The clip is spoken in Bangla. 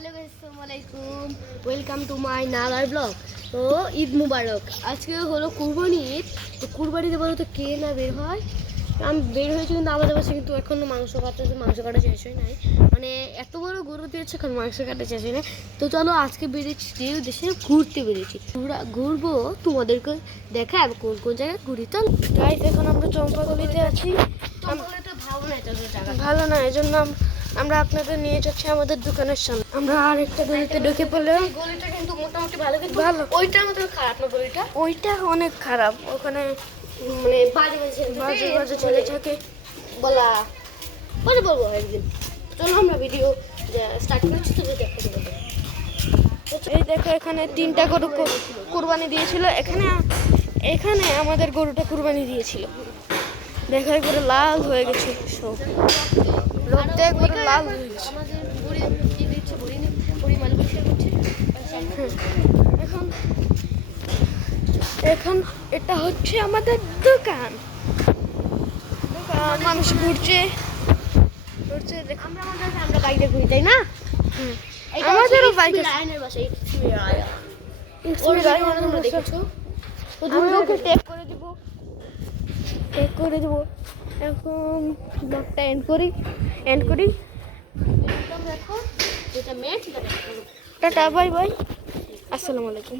হ্যালো আসসালামু আলাইকুম, welcome to my another blog. তো ঈদ মুবারক। আজকে হলো কুরবানি ঈদ। তো কুরবানিতে বলো তো কে না বের হয়? আমি বের হয়েছি, কিন্তু আমাদের বাসায় কিন্তু এখনো মাংস কাটা শেষ হয় নাই। মানে এত বড় গরু দিয়েছে, এখন মাংস কাটা শেষ হয় না। তো চলো আজকে বেরিয়েছি, যে দেশে ঘুরতে বেরিয়েছি, ঘুরবো, তোমাদেরকে দেখাবো কোন কোন জায়গায় ঘুরি। তো গাইস, এখন আমরা চম্পাগলিতে আছি। ভালো না, এই জন্য আমরা আপনাদের নিয়ে যাচ্ছি আমাদের দোকানের সামনে। আমরা আরেকটা গলিতে ঢুকে পড়লাম। গলিটা কিন্তু মোটামুটি ভালো, কিন্তু ভালো। ওইটার মতো খারাপ না, গলিটা ওইটা অনেক খারাপ। ওখানে মানে বাজে বাজে ছেলে থাকে বলা, পরে বলবো একদিন। চলো আমরা ভিডিও স্টার্ট করছি, তুমি দেখতে দেবো। এই দেখো, এখানে 3টা গরু কুরবানি দিয়েছিল। এখানে আমাদের গরুটা কুরবানি দিয়েছিল। দেখা করে লাল হয়ে গেছে, সব রোদে একবারে লাল হয়ে গেছে। এখন এটা হচ্ছে আমাদের দোকান। মানুষ ঘুরছে। আমরা বাইরে ঘুরি, তাই না? আমাদেরও বাইক আছে। আমি ওকে ট্যাপ করে দিব। এখন ব্লগটা এন্ড করি। টাটা, বাই বাই, আসসালামু আলাইকুম।